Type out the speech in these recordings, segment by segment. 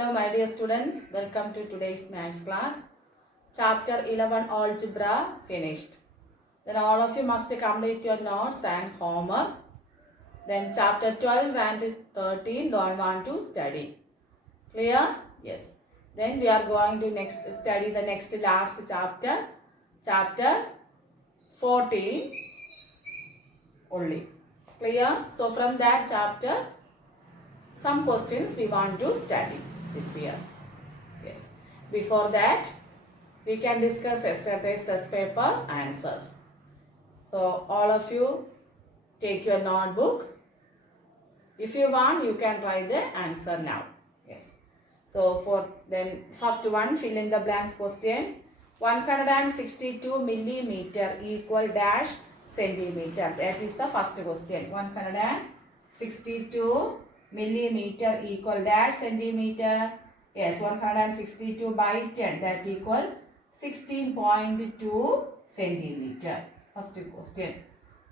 Hello my dear students, welcome to today's maths class. Chapter 11 Algebra finished. Then all of you must complete your notes and homework. Then chapter 12 and 13 don't want to study. Clear? Yes. Then we are going to study the next last chapter. Chapter 14 only. Clear? So from that chapter, some questions we want to study this year. Yes. Before that, we can discuss yesterday's test paper answers. So all of you take your notebook. If you want, you can write the answer now. Yes. So for then first one, fill in the blanks question. 162 millimeter equal dash centimeter. That is the first question. 162 millimeter equal dash centimeter. Yes, 162 by 10, that equal 16.2 centimeter. First question.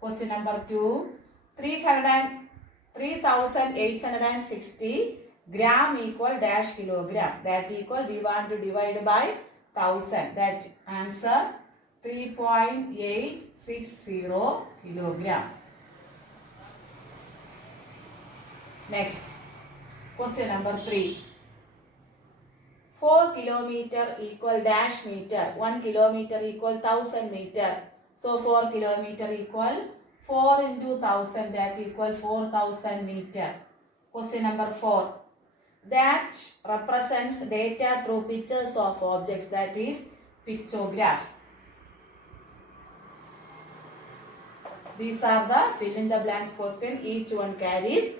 Question number 2. 3860 gram equal dash kilogram. That equal, we want to divide by 1000. That answer 3.860 kilogram. Next, question number 3. 4 kilometer equal dash meter. 1 kilometer equal 1000 meter. So 4 kilometer equal 4 into 1000, that equal 4000 meter. Question number 4. That represents data through pictures of objects, that is pictograph. These are the fill in the blanks question. Each one carries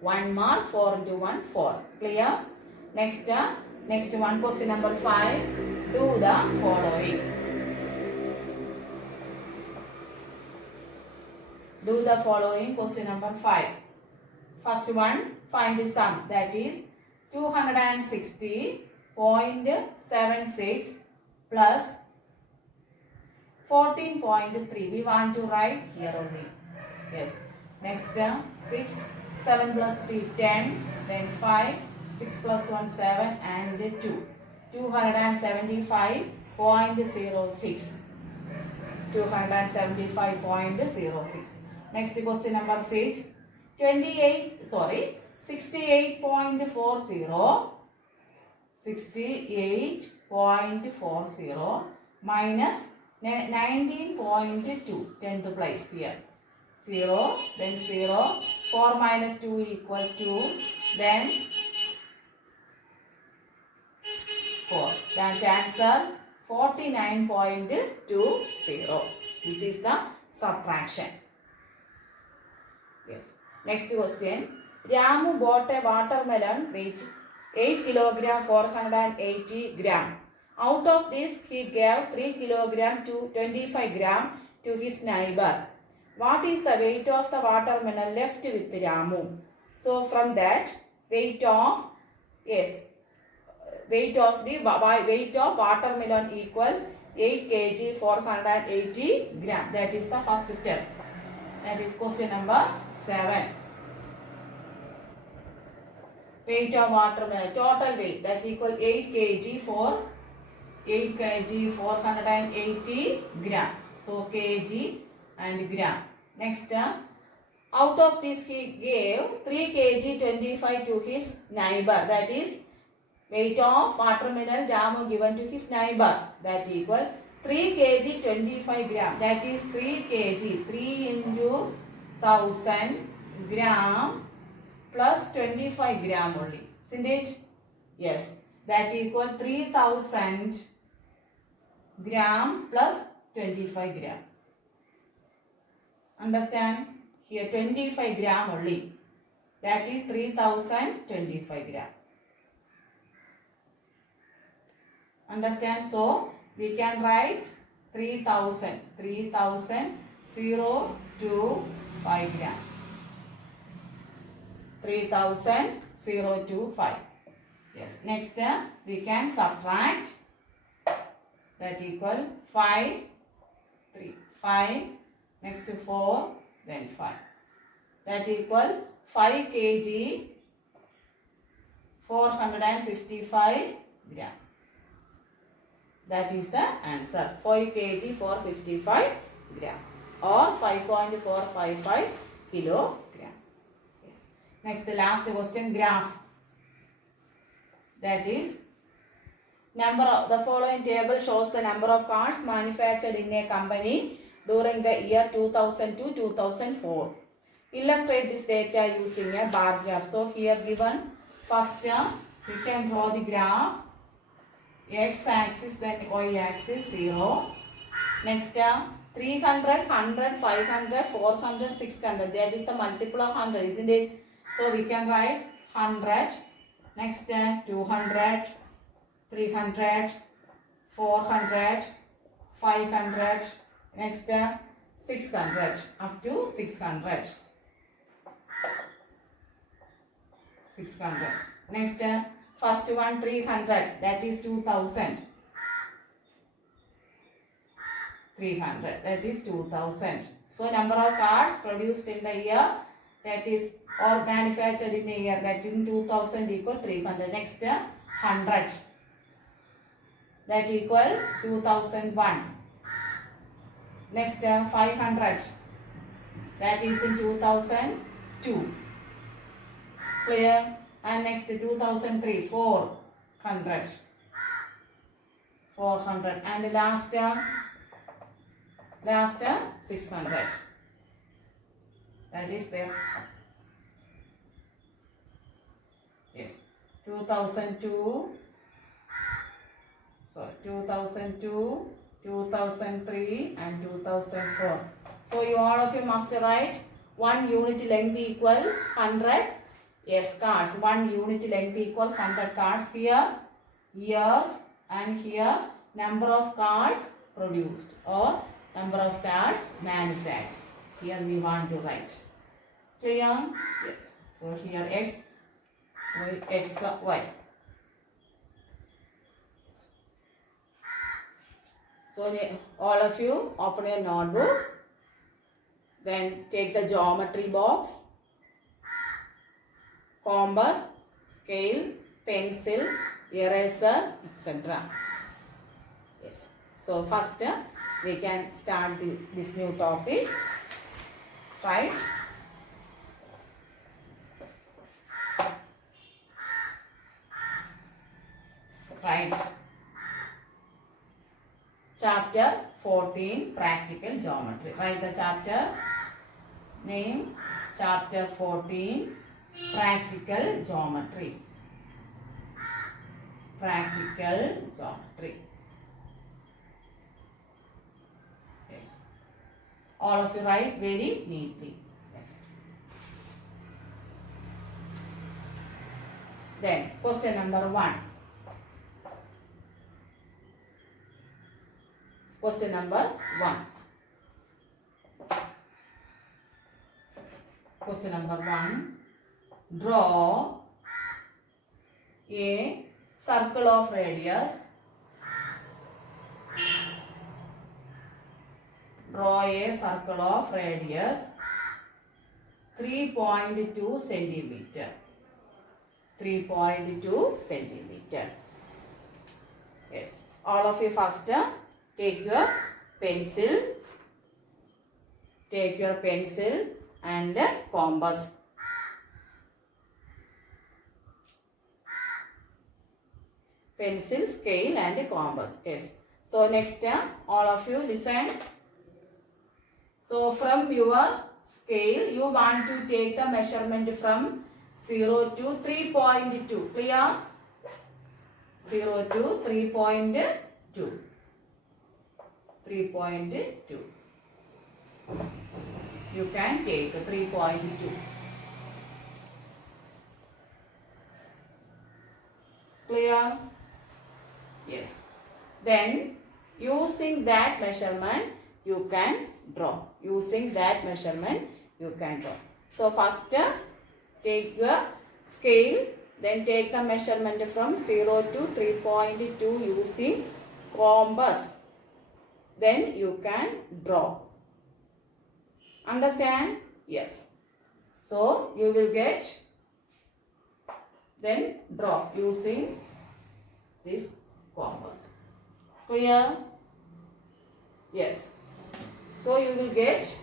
1 mark. 4 into 1, 4. Clear? Next one, question number 5. Do the following. Do the following, question number 5. First one, find the sum, that is 260.76 plus 14.3. We want to write here only. Yes. Next, 6, 7 plus 3, 10, then 5, 6 plus 1, 7 and 2. 275.06. 275.06. Next question number 6. 68.40. 68.40 minus 19.2. 10th place here. 0, then 0. 4 minus 2 equal 2. Then 4. That answer 49.20. This is the subtraction. Yes. Next question. Ramu bought a watermelon weight 8 kilogram 480 gram. Out of this, he gave 3 kilogram to 25 gram to his neighbor. What is the weight of the watermelon left with Ramu? So from that, weight of watermelon equal 8 kg 480 gram. That is the first step. That is question number 7. Weight of watermelon, total weight, that equal 8 kg 480 gram. So kg and gram. Next, out of this he gave 3 kg 25 to his neighbor. That is weight of watermelon Ramu given to his neighbor. That equal 3 kg 25 gram. That is 3 kg. 3 into 1000 gram plus 25 gram only. Isn't it? Yes. That equal 3000 gram plus 25 gram. Understand? Here 25 gram only. That is 3025 gram. Understand? So we can write 3000 0 to 5 gram. 3000 0 to 5. Yes. Next, we can subtract. That equal 5, 3, 5. Next 4, then 5. That equal 5 kg 455 gram. That is the answer. 5 kg 455 gram or 5.455 kilogram. Yes. Next, the last question, graph. That is, the following table shows the number of cars manufactured in a company during the year 2000 to 2004. Illustrate this data using a bar graph. So here given, first we can draw the graph. X-axis, then Y-axis 0. Next 300, 100, 500, 400, 600. That is the multiple of 100, isn't it? So we can write 100. Next 200, 300, 400, 500. Next 600, up to 600. 600. Next first one 300, that is 2000. 300, that is 2000. So number of cars produced in the year, that is, or manufactured in a year, that in 2000 equal 300. Next 100, that equal 2001. Next 500, that is in 2002. Clear? And next 2003, 400. 400. And last 600. That is there. Yes. 2002. Sorry, 2002, 2003 and 2004. So you all of you must write 1 unit length equal 100. Yes, cars. 1 unit length equal 100 cars. Here, years, and here number of cars produced or number of cars manufactured. Here we want to write. Clear? Yes. So here X, Y. So all of you open your notebook. Then take the geometry box, compass, scale, pencil, eraser, etc. Yes. So first we can start this new topic. Right? Right. Chapter 14, Practical Geometry. Write the chapter name. Chapter 14, Practical Geometry. Practical Geometry. Yes. All of you write very neatly. Next. Then question number 1. Question number 1. Question number 1. Draw a circle of radius. Draw a circle of radius 3.2 centimeter. 3.2 centimeter. Yes. All of you first take your pencil. Take your pencil and compass. Pencil, scale and compass. Yes. So next all of you listen. So from your scale you want to take the measurement from 0 to 3.2. Clear? 0 to 3.2. 3.2. You can take 3.2. Clear? Yes. Then using that measurement you can draw. Using that measurement you can draw. So first take your scale, then take the measurement from 0 to 3.2 using compass. Then you can draw. Understand? Yes. So you will get Then draw using this compass. Clear? Yes. So you will get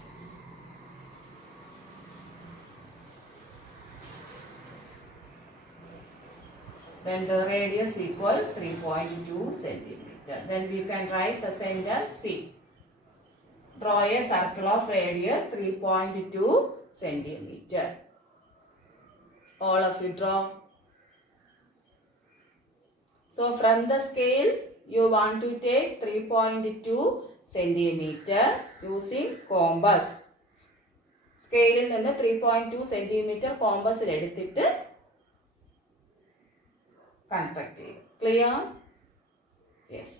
then the radius equal 3.2 centimeter. Then we can write the center C. Draw a circle of radius 3.2 centimeter. All of you draw. So from the scale you want to take 3.2 centimeter using compass. Scale in the 3.2 centimeter compass എടുത്തിട്ട് construct ചെയ്യും. Clear? Yes.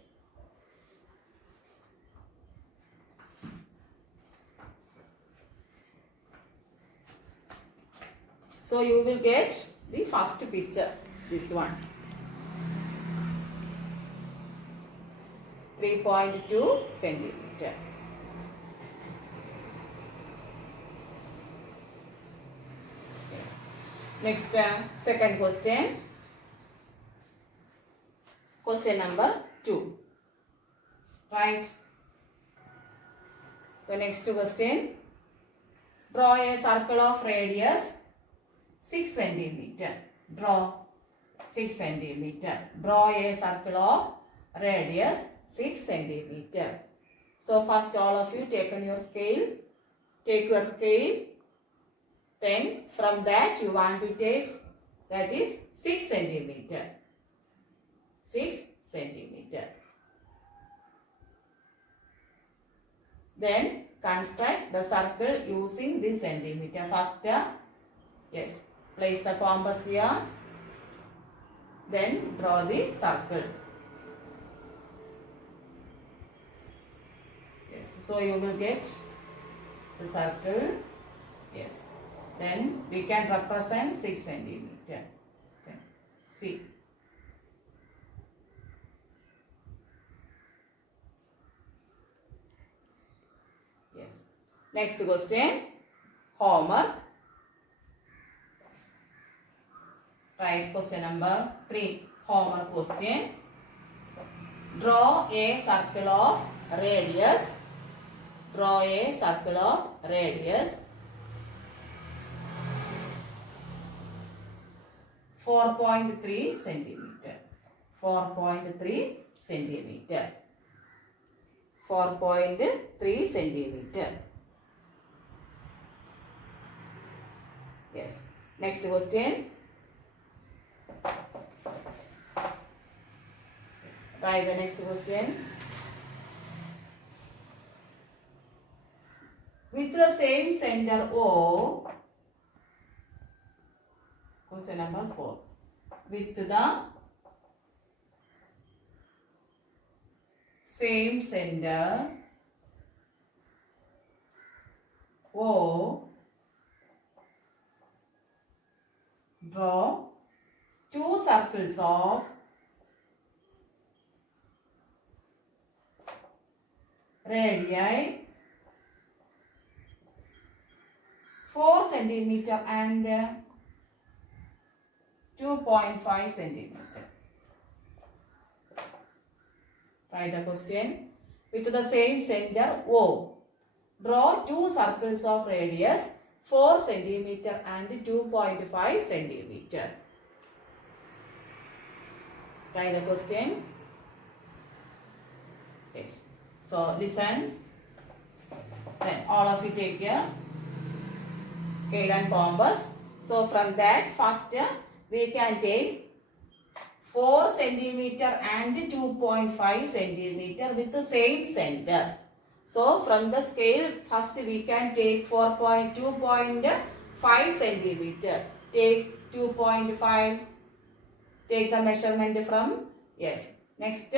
So you will get the first picture, this one. 3.2 centimeter. Yes. Next, second question. Question number 2. Right. So next question. Draw a circle of radius 6 centimeter. Draw 6 centimeter. Draw a circle of radius 6 centimeter. So first all of you take on your scale. Take your scale. Then from that you want to take, that is 6 centimeter. 6 centimeter. Then construct the circle using this centimeter. First, yes, place the compass here. Then draw the circle. Yes, so you will get the circle. Yes. Then we can represent 6 centimeter. Okay. See. Yes. Next question. Homework. Right. Question number 3. Homework question. Draw a circle of radius. Draw a circle of radius 4.3 centimeter. 4.3 centimeter. 4.3 centimeter. Yes. Next question. Yes. Try the next question. With the same center O, question number 4. With the same center O, draw 2 circles of radii 4 centimeter and 2.5 centimeter. Write the question. With the same center O, draw 2 circles of radius 4 centimeter and 2.5 centimeter. Write the question. Yes. So listen. Then all of you take your scale and compass. So from that first we can take 4 centimeter and 2.5 centimeter with the same center. So from the scale first we can take 2.5 centimeter. Take 2.5. Take the measurement from, yes. Next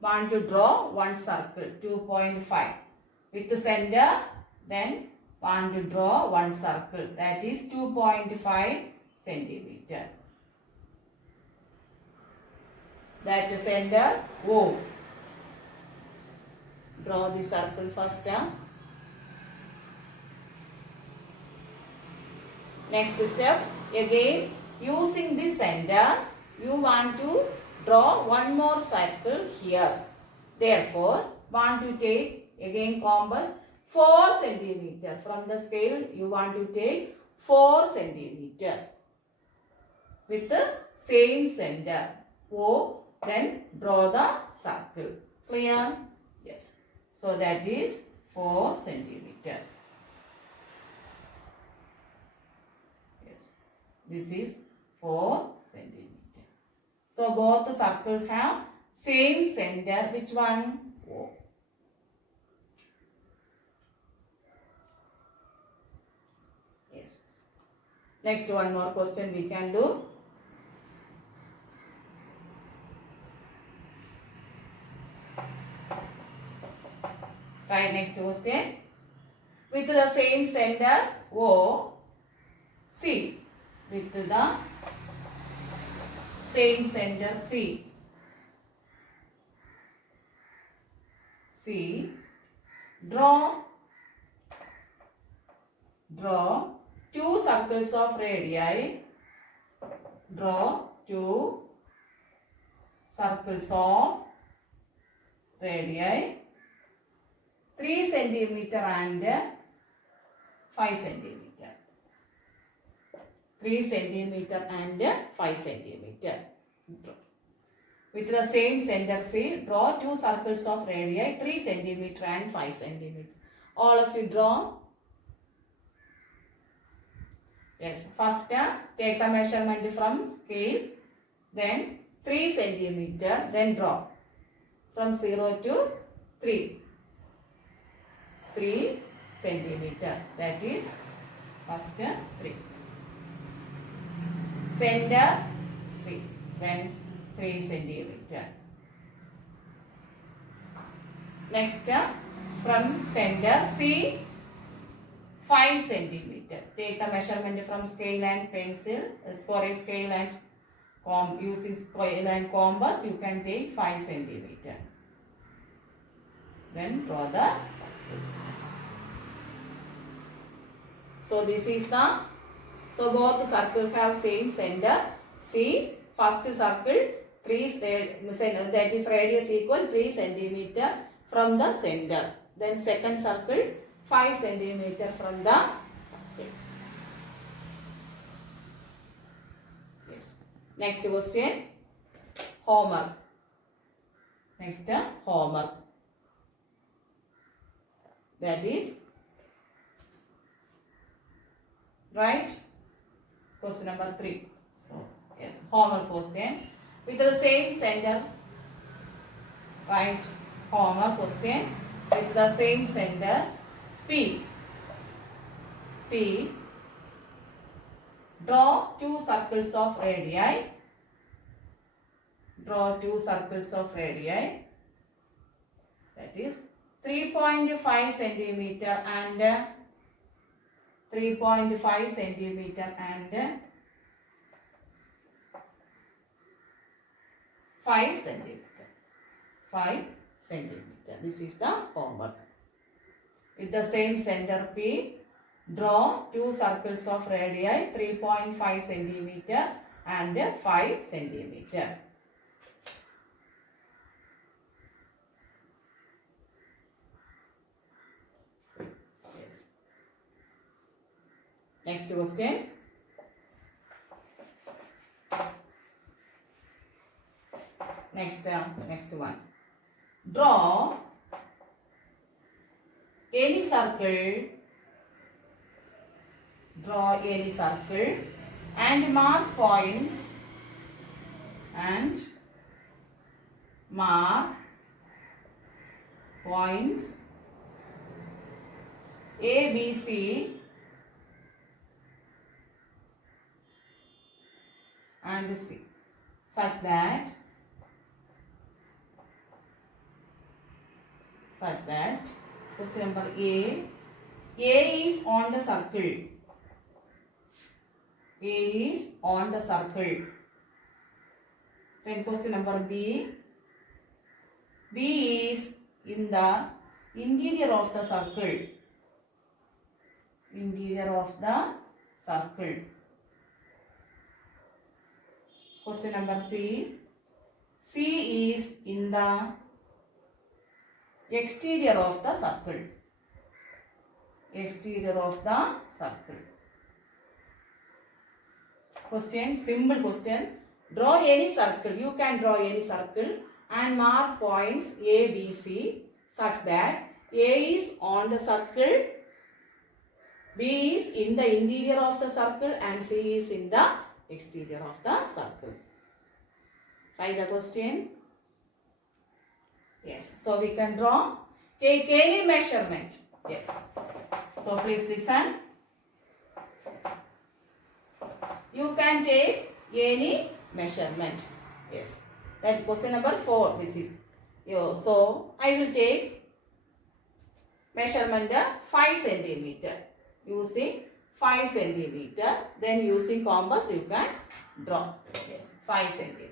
want to draw one circle 2.5 with the center. Then want to draw one circle, that is 2.5 centimeter. That center O. Draw the circle first. Next step, again Using the center, you want to draw one more circle here. Therefore, want to take again compass 4 centimeter. From the scale, you want to take 4 centimeter with the same center. O, then draw the circle. Clear? Yes. So that is 4 centimeter. Yes. This is 4 centimeter. So both the circles have same center. Which one? O. Yes. Next one more question we can do. Right, next question. With the same center O, C. With the same center C. C. Draw 2 circles of radii. Draw 2 circles of radii 3 centimeter and 5 centimeter. 3 centimeter and 5 centimeter. With the same center C, draw 2 circles of radii 3 centimeter and 5 centimeter. All of you draw. Yes, first take the measurement from scale, then 3 centimeter, then draw from 0 to 3. 3 centimeter. That is first 3. Center C, then 3 centimeter. Next from center C 5 centimeter. Take the measurement from scale and pencil. For a scale and using scale and compass, you can take 5 centimeter. Then draw the circle. So this is the, so both the circles have same center. See, first circle 3, that is radius equal 3 centimeter from the center. Then second circle 5 centimeter from the circle. Yes. Next question. Homework. Next homework. That is right. Question number 3. Yes, homework question. With the same center. Right. Homework question. With the same center. P. Draw 2 circles of radii. Draw 2 circles of radii. That is 3.5 centimeter and 3.5 centimeter and 5 centimeter. 5 centimeter. This is the homework. With the same center P, draw 2 circles of radii 3.5 centimeter and 5 centimeter. Yes. Next question. Next one. Draw any circle. Draw any circle and mark points A, B, C and C such that question number A is on the circle. A is on the circle. Then question number B is in the interior of the circle. Interior of the circle. Question number C. C is in the exterior of the circle. Exterior of the circle. Question, simple question. Draw any circle. You can draw any circle and mark points A, B, C such that A is on the circle, B is in the interior of the circle and C is in the exterior of the circle. Write the question. Yes. So we can draw. Take any measurement. Yes. So please listen. You can take any measurement. Yes. That question number 4. This is. So I will take measurement 5 centimeter. Using 5 centimeter. Then using compass you can draw. Yes. 5 centimeter.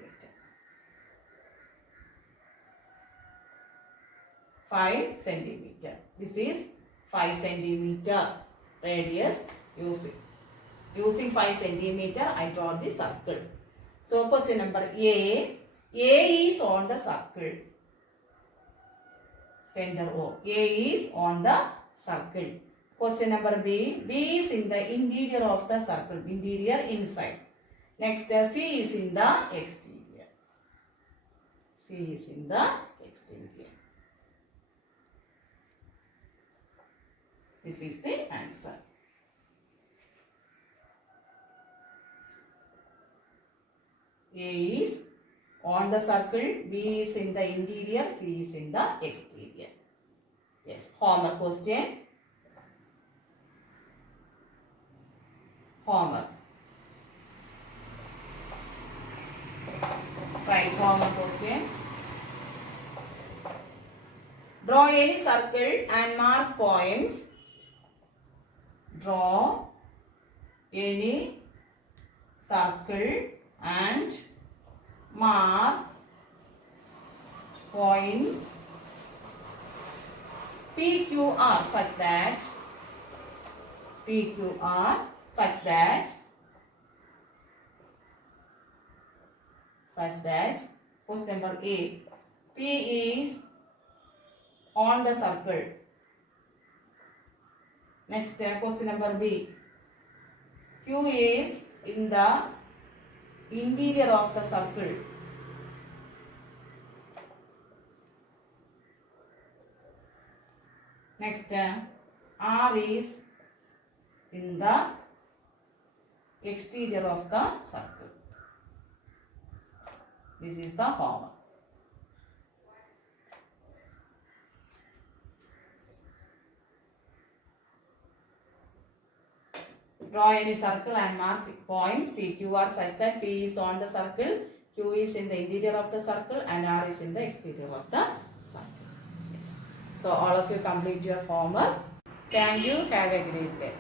5 centimeter. This is 5 centimeter radius using 5 centimeter I draw the circle. So question number A is on the circle. Center O. A is on the circle. Question number B is in the interior of the circle. Interior inside. Next C is in the exterior. C is in the exterior. This is the answer. A is on the circle, B is in the interior, C is in the exterior. Yes, homework question. Homework. Right, homework question. Draw any circle and mark points. Draw any circle and mark points PQR such that question number A, P is on the circle. Next question number B, Q is in the interior of the circle. Next R is in the exterior of the circle. This is the homework. Draw any circle and mark points PQR such that P is on the circle, Q is in the interior of the circle and R is in the exterior of the circle. Yes. So all of you complete your homework. Thank you. Have a great day.